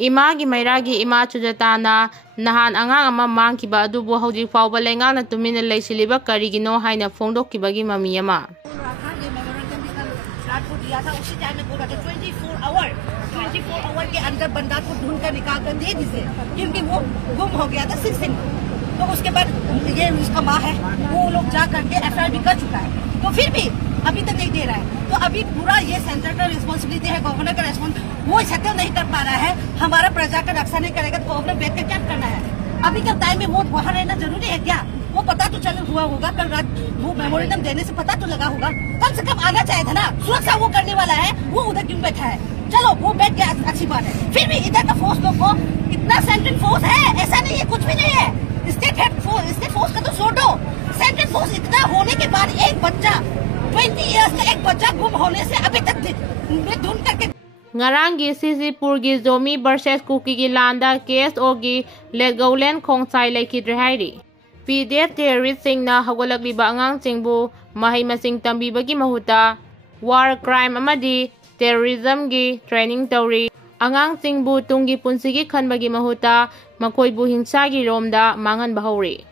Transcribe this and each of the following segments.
Imagi mairagi ima chujatana nahan angang ama mangkiba adubu hojik fauba lengang na tumina leisiliba karigino haina phongdokkibagi mami ama. 24 our के अंदर बंदा को ढूंढ कर निकाल कर दे दीजिए क्योंकि वो गुम हो गया था 6 दिन। तो उसके बाद ये उसका माँ है वो लोग जा करके एफआईआर भी कर चुका है तो फिर भी अभी तक नहीं दे रहा है। तो अभी पूरा ये सेंटर का रिस्पॉन्सिबिलिटी है, गवर्नर का रिस्पॉन्स वो सेटल नहीं कर पा रहा है। हमारा प्रजा का रक्षा नहीं करेगा तो गवर्नर बैठ कर क्या करना है? अभी के टाइम में वो वहाँ रहना जरूरी है क्या? वो पता तो चल हुआ होगा कल रात वो मेमोरेंडम देने से पता तो लगा होगा, कम से कम आना चाहिए था ना। सुरक्षा वो करने वाला है, वो उधर क्यों बैठा है? चलो वो बैठ गया अच्छी बात है, फिर भी इधर का फोर्स लोग को इतना सेंट्रल फोर्स है ऐसा नहीं है, कुछ भी नहीं है। स्टेट फोर्स का तो छोड़ दो, सेंट्रल फोर्स इतना होने के बाद एक बच्चा 20 इयर्स का एक बच्चा गुम होने से अभी तक ढूंढ करके Ngarangi Sisipurgi Zomi versus Kuki ki landa case ogi legaulen khongsai laikidre hairi. PDF terrorist singna hagolakliba angang singbu mahai masing tambibagi mahuta war crime amadi terrorism gi training tawri angang singbu tungi punsigi khanbagi mahuta makoibu hingsagi romda mangan bahori.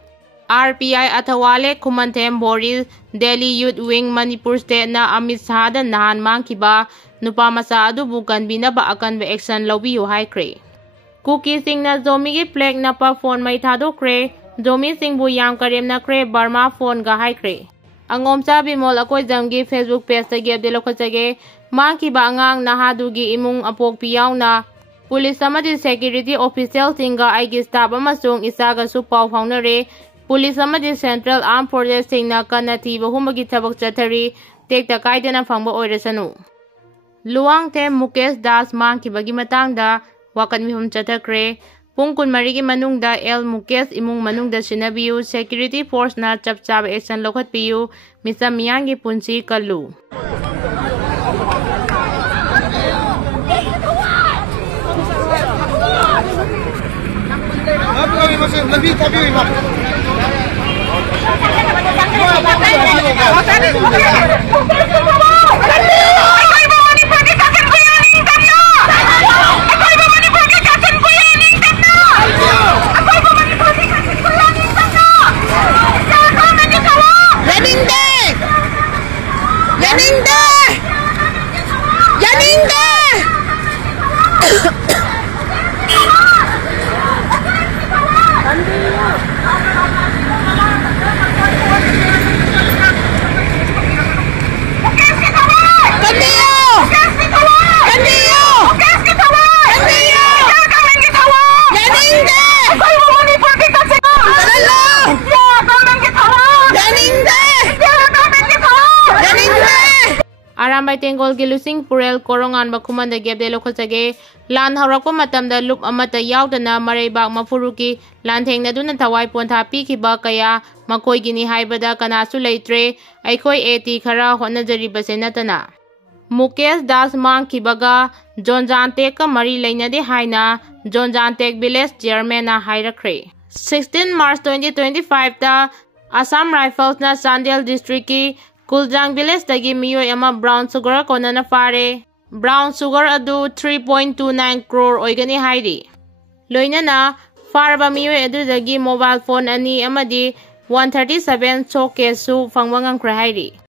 RPI Athawale Kumantem Boris Delhi Youth Wing Manipur State na Amit Shah nahan mangkiba nupa masa adubu kanbinaba akanba action lawbiyu haikre. Kuki Singna Zomi gi flag na pa phone Mei Thakhre Zomi singbu yam karemna kre Burma phone ga haikre. Angom sa bimol akoi jamgi Facebook page tagi abdelo khachage mangkiba angang nahadugi imung apok piyaw na police amadi security official singa aigi staff amasung isaga su paw phaunare. Police amadi Central Armed Forces singna kanati bahumagi thabak chathari tekta kaidana phangba oirasanu. Luang te Mukesh Das mangkibagi matangda wakat mihum chathakre pung kunmari gi manungda El Mukesh imung manungda sinabiyu security force na chapchab action lokhatpiyu misam miyangi punsi kallu. Arambay Tengol Gilusing Purel Korongan Bakumanda Gebde Lokosage Lan Harakwa Matamda Lup Amata Yaudana Marebak Mafuruki Lan Tengna Duna Tawai Ponta Piki Bakaya Makoi Gini Haibada Kanasu Leitre Aikoi Eti Kara Honajari Basenatana Mukesh Das Mang Kibaga John Jantek Mari Laina de Haina John Jantek Village Chairman Hairakre 16 March 2025 ta Assam Rifles na Sandel District ki Kuljang Village dagi miyoy ama brown sugar kona na fare. Brown sugar adu 3.29 crore oigani hairi. Loina na farba miyoy adu dagi mobile phone ani amadi 137 showcase su fangwangang kra hairi.